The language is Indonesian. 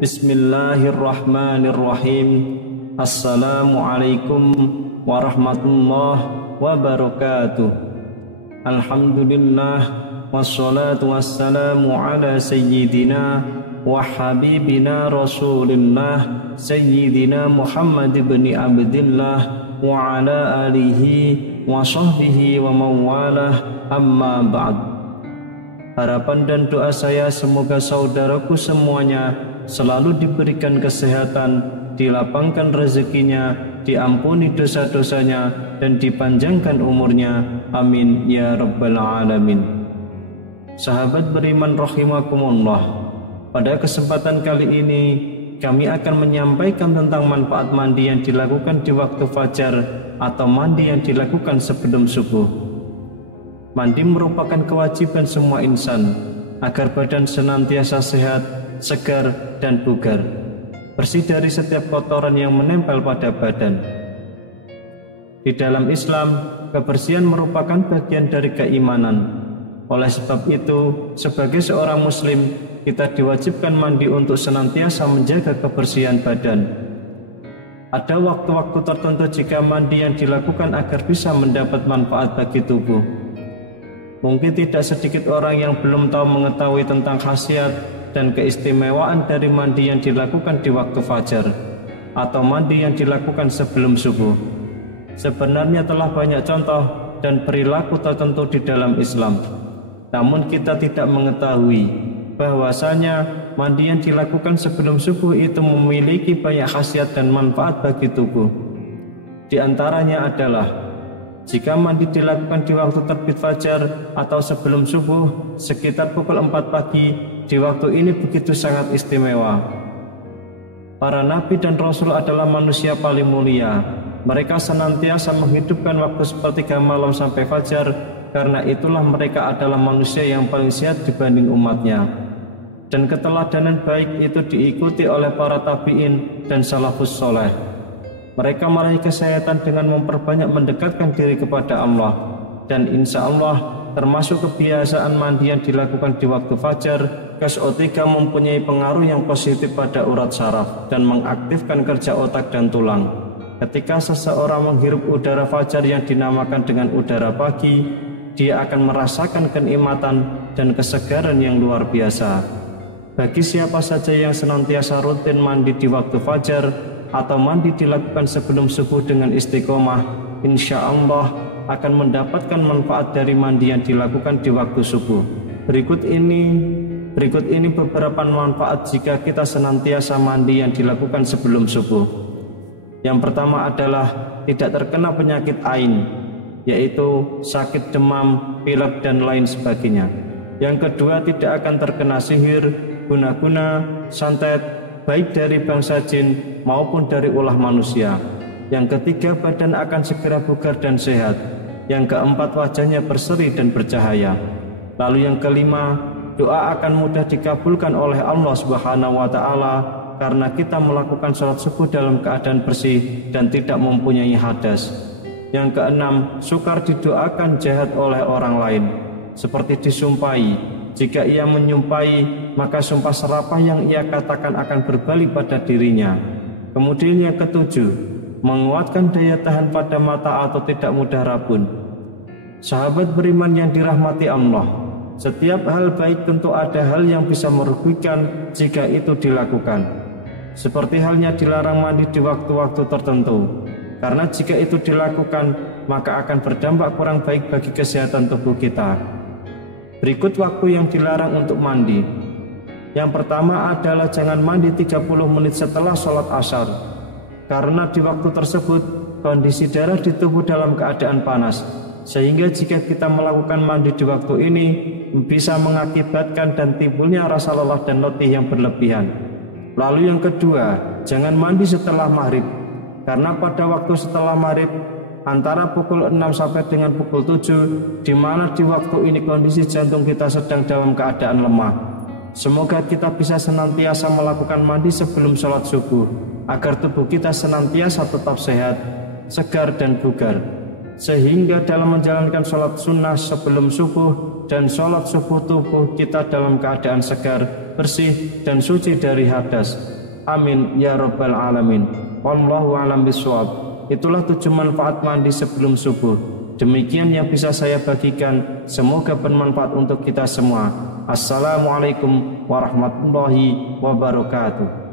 Bismillahirrahmanirrahim. Assalamualaikum warahmatullahi wabarakatuh. Alhamdulillah, wassalatu wassalamu ala sayyidina wa habibina rasulillah sayyidina Muhammad ibn Abdillah wa ala alihi wa sahbihi wa mawalah, amma ba'd. Harapan dan doa saya semoga saudaraku semuanya selalu diberikan kesehatan, dilapangkan rezekinya, diampuni dosa-dosanya, dan dipanjangkan umurnya. Amin ya rabbal alamin. Sahabat beriman rahimakumullah, pada kesempatan kali ini kami akan menyampaikan tentang manfaat mandi yang dilakukan di waktu fajar atau mandi yang dilakukan sebelum subuh. Mandi merupakan kewajiban semua insan agar badan senantiasa sehat, segar, dan bugar, bersih dari setiap kotoran yang menempel pada badan. Di dalam Islam, kebersihan merupakan bagian dari keimanan. Oleh sebab itu, sebagai seorang muslim, kita diwajibkan mandi untuk senantiasa menjaga kebersihan badan. Ada waktu-waktu tertentu jika mandi yang dilakukan agar bisa mendapat manfaat bagi tubuh. Mungkin tidak sedikit orang yang belum tahu mengetahui tentang khasiat dan keistimewaan dari mandi yang dilakukan di waktu fajar atau mandi yang dilakukan sebelum subuh. Sebenarnya telah banyak contoh dan perilaku tertentu di dalam Islam, namun kita tidak mengetahui bahwasanya mandi yang dilakukan sebelum subuh itu memiliki banyak khasiat dan manfaat bagi tubuh. Di antaranya adalah jika mandi dilakukan di waktu terbit fajar atau sebelum subuh sekitar pukul 4 pagi, di waktu ini begitu sangat istimewa. Para nabi dan rasul adalah manusia paling mulia. Mereka senantiasa menghidupkan waktu sepertiga malam sampai fajar, karena itulah mereka adalah manusia yang paling sehat dibanding umatnya. Dan keteladanan baik itu diikuti oleh para tabi'in dan salafus soleh. Mereka meraih kesehatan dengan memperbanyak mendekatkan diri kepada Allah, dan insya Allah termasuk kebiasaan mandi yang dilakukan di waktu fajar. Gas O3 mempunyai pengaruh yang positif pada urat saraf dan mengaktifkan kerja otak dan tulang. Ketika seseorang menghirup udara fajar yang dinamakan dengan udara pagi, dia akan merasakan kenikmatan dan kesegaran yang luar biasa. Bagi siapa saja yang senantiasa rutin mandi di waktu fajar atau mandi dilakukan sebelum subuh dengan istiqomah, insya Allah akan mendapatkan manfaat dari mandi yang dilakukan di waktu subuh. Berikut ini beberapa manfaat jika kita senantiasa mandi yang dilakukan sebelum subuh. Yang pertama adalah tidak terkena penyakit ain, yaitu sakit demam, pilek, dan lain sebagainya. Yang kedua, tidak akan terkena sihir, guna-guna, santet, baik dari bangsa jin maupun dari ulah manusia. Yang ketiga, badan akan segera bugar dan sehat. Yang keempat, wajahnya berseri dan bercahaya. Lalu yang kelima, doa akan mudah dikabulkan oleh Allah Subhanahu wa Ta'ala karena kita melakukan sholat subuh dalam keadaan bersih dan tidak mempunyai hadas. Yang keenam, sukar didoakan jahat oleh orang lain, seperti disumpahi. Jika ia menyumpahi, maka sumpah serapah yang ia katakan akan berbalik pada dirinya. Kemudian yang ketujuh, menguatkan daya tahan pada mata atau tidak mudah rabun. Sahabat beriman yang dirahmati Allah, setiap hal baik tentu ada hal yang bisa merugikan jika itu dilakukan. Seperti halnya dilarang mandi di waktu-waktu tertentu, karena jika itu dilakukan, maka akan berdampak kurang baik bagi kesehatan tubuh kita. Berikut waktu yang dilarang untuk mandi. Yang pertama adalah jangan mandi 30 menit setelah sholat asar, karena di waktu tersebut kondisi darah di tubuh dalam keadaan panas, sehingga jika kita melakukan mandi di waktu ini bisa mengakibatkan dan timbulnya rasa lelah dan letih yang berlebihan. Lalu yang kedua, jangan mandi setelah maghrib, karena pada waktu setelah maghrib antara pukul 6 sampai dengan pukul 7, di mana di waktu ini kondisi jantung kita sedang dalam keadaan lemah. Semoga kita bisa senantiasa melakukan mandi sebelum sholat subuh, agar tubuh kita senantiasa tetap sehat, segar, dan bugar. Sehingga dalam menjalankan sholat sunnah sebelum subuh dan sholat subuh tubuh kita dalam keadaan segar, bersih, dan suci dari hadas. Amin ya rabbal alamin. Wallahu a'lam bishawab. Itulah 7 manfaat mandi sebelum subuh. Demikian yang bisa saya bagikan. Semoga bermanfaat untuk kita semua. Assalamualaikum warahmatullahi wabarakatuh.